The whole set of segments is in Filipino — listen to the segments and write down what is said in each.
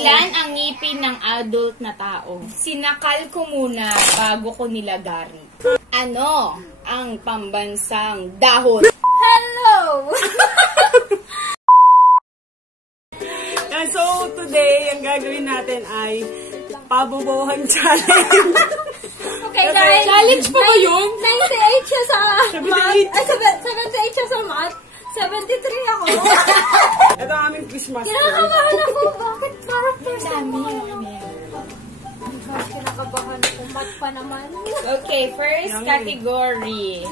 Ilan ang ngipin ng adult na tao? Sinakal ko muna bago ko nilagari. Ano ang pambansang dahon? Hello! So, today, ang gagawin natin ay pabubuhan challenge. Okay, guys. Challenge pa ba yun? 98 siya sa 78. math. Ay, 78 siya sa math. 73 ako. Ito ang aming quiz master. Kinakabahan ako. Bakit parang first time Dami mo? yun eh. Kinakabahan ako. Math pa naman. Okay, first category.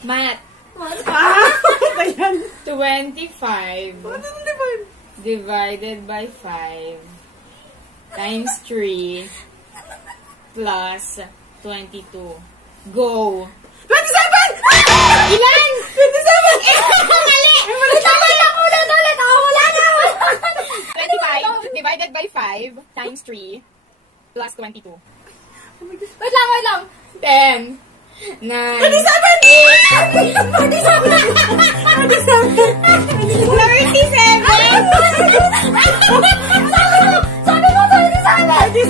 Math. Math? Ayan. 25 divided by 5 times 3 plus 22. Go! 27! Ilan? 27! Mali! Ulit! Wala na! 25 divided by 5 times 3 plus 22. Wait lang. 10 9 8 Sabi mo 27!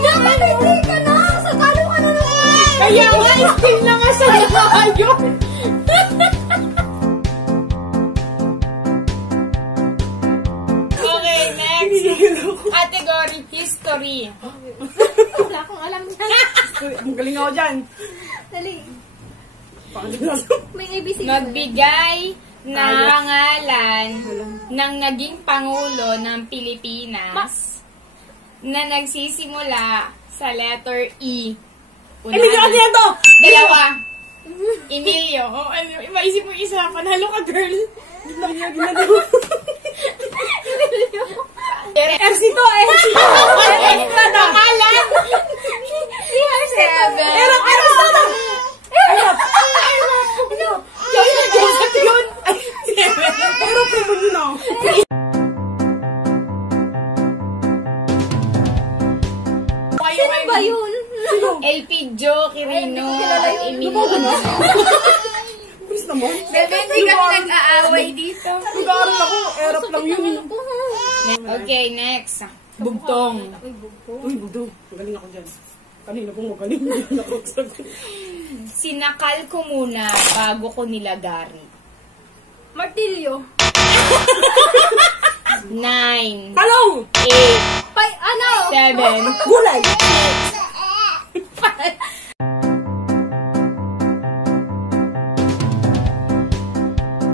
Dapat hindi ka na! Sa talo ka na naman! Kaya nga, still na nga siya nakayon. Okay, next. Category, history. Wala akong alam na. Ang galing ako dyan. Dali. Pakalignas. May ABC. Magbigay ng pangalan ng naging Pangulo ng Pilipinas na nagsisimula sa letter E. Emilio Aguinaldo! Dalawa. Emilio. Oh, ano, maisip mo isa. Panalo ka, girl. Emilio Aguinaldo. Ercito. Pangalan. Erap sana! Erap! Joseph yun. Erap naman yun ah. Sino ba yun? Elpidio Quirino at Emilio. Please naman. Hindi kami nag-aaway dito. Nag-aaral ako. Erap lang yun. Okay, next. Bugtong. Uy, budo. Magaling ako dyan. Kanina pong magaling. Hindi ako sagot. Sinakal ko muna bago ko nilagari. Martilyo. 9 Talong! 8 Ano? 7 Gulay!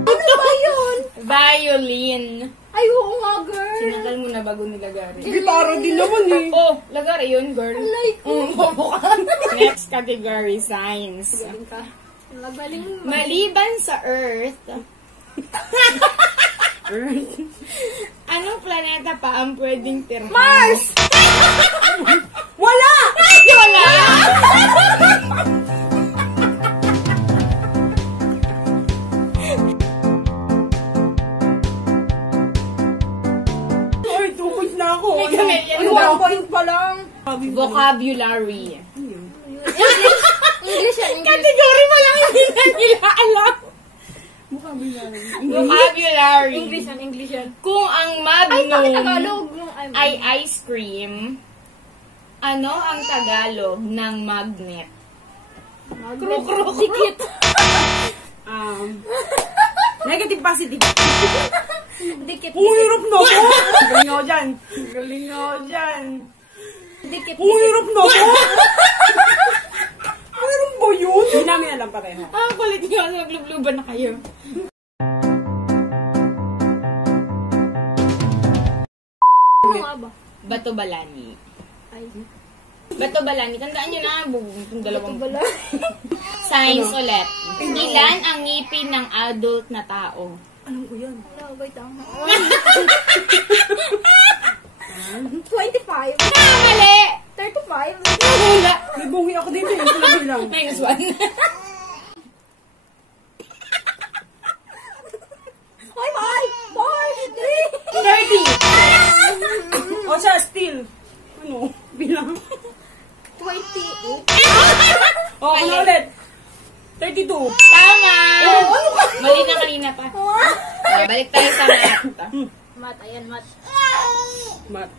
Ano ba yun? Violin. Ay, oo nga, girl. Sinakal mo na bago nilagari. Gitara din naman eh. Oh, lagari yun, girl. Like, Next category, science. galing ka. Magaling mo. Maliban sa Earth, Earth. anong planeta pa ang pwedeng tirhan? Mars! Wala! Wala! Ay, 2 points na ako. May kamay yan Ay, daw. 1 point pa lang. Vocabulary. English yan, English. Category mo lang hindi na nila alam. Vocabulary. English yan, English yan. Kung ang Ay, bakit Magnum Tagalog? ay ice cream, ano ang Tagalog ng magnet? Kruk-kruk. Dikit. Negative positive. Dikit. Hirap na ako. Galing ako dyan. Galing ako dyan. Dikit. Hirap na ako. Meron ba yun? Hindi namin alam pareho. Ah, kulit nyo. Naglubluban na kayo. Ano nga ba? Bato Balani. Ay. Bato Balani. Tandaan nyo na. Itong dalawang. Bala. Science ulit. Ilan ang ngipin ng adult na tao? Alam ko yan. Wala, wait lang. 25. Mali! 35. Wala. May bungi ako dito eh. Sinabi lang. Minus 1. Ay, 5, 4, 3. 30. O siya, still. Ano? Bilang. 28. O, ano ulit? 32. Tama! Mali na kanina pa. Balik tayo sa math. Mat, ayan, mat. Mat.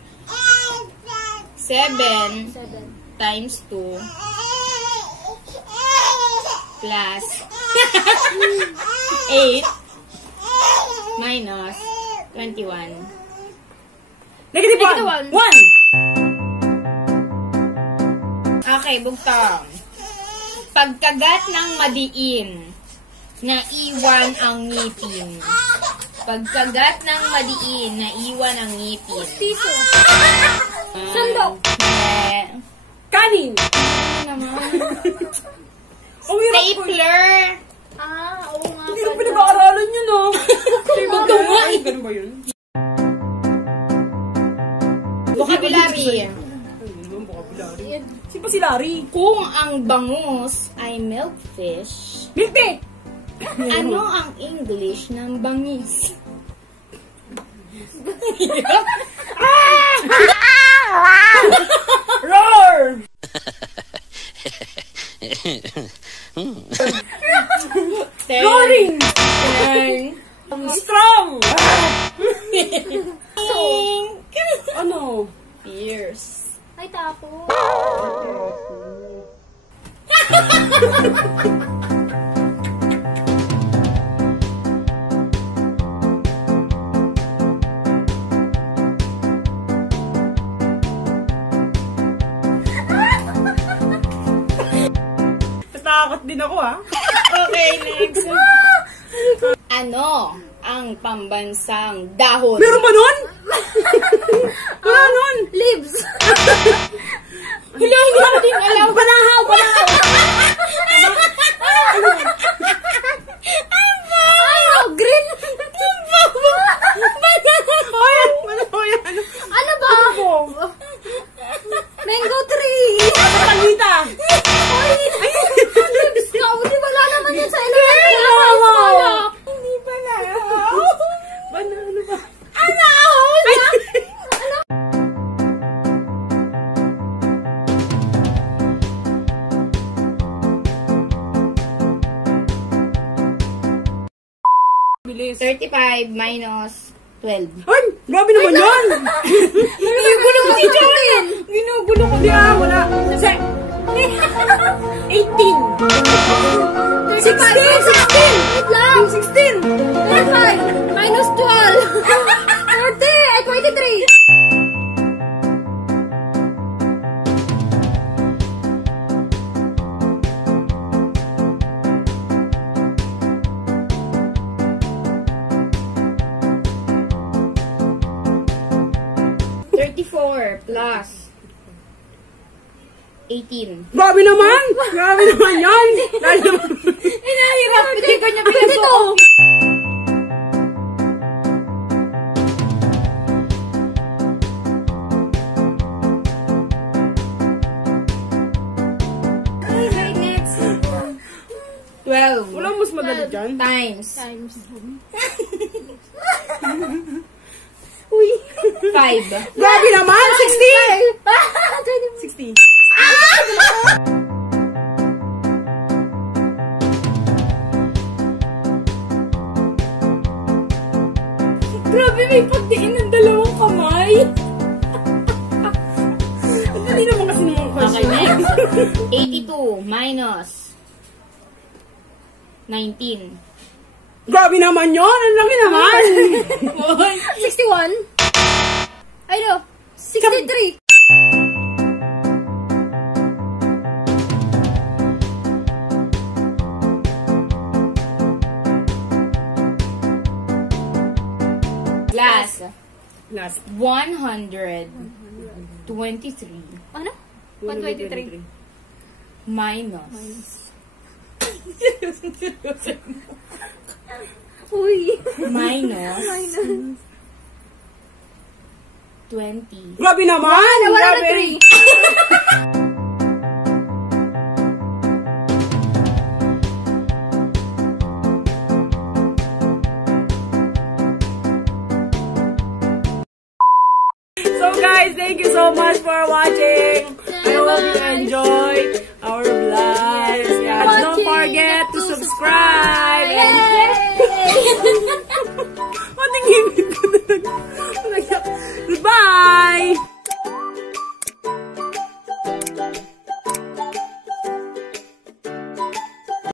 7 7. times 2 plus 8 minus 21. Negative Negative 1. one. 1. Okay, bugtong. Pagkagat ng madiin, naiwan ang ngipin. Pagkagat ng madiin, naiwan ang ngipin. Piso. Sandok. Kanin. Naman. Ang hirap ko. Stapler. Oo nga Hindi na pala. pinag-aaralan yun, no? Bugtong nga eh. Ganun ba yun? Vocabulary. Ano, vocabulary. Si pa si Larry. Kung ang bangus ay milkfish, Milkte! ano ang English ng bangis? Roar! Roaring! Strong! Ano? Fierce. Ay, tapo. Natakot din ako, ha? Okay, next. Ano ang pambansang dahon? Meron ba nun? Wala nun! Leaves. Wala, hindi natin alam. Banahaw! Banahaw! Ano? Green. Banahaw yan! Ano ba? Mango tree. Pangita! Leaves ka. Di wala naman yun sa elementary. Hindi pala. Ano ba? Bilis. 35 minus 12. Ay! Grabe naman yan! Ginugulo ko si John! Ginugulo ko. Hindi wala. 18! 16! 16! Wait lang. 16! 35 minus 12. 23. 34 plus 18. Grabe naman! Grabe naman yan! Grabe naman. Inahirap. Hindi ka niya 22. Okay, next. 12 Wala mas madali dyan. times Times. 5. Grabe naman! 60! 60. Grabe, may pagdiin ng dalawang kamay. Ang dali naman kasi naman Okay, question. next. 82 minus 19. Grabe naman yun! Ang laki naman! 61. Ay, no. 63. Last. Last. 123 Ano? 123. minus Uy. minus 20. Grabe naman! Wala na Grabe! 3. So guys, thank you so much for watching. I hope you enjoyed our vlogs. Yeah, don't forget Bye!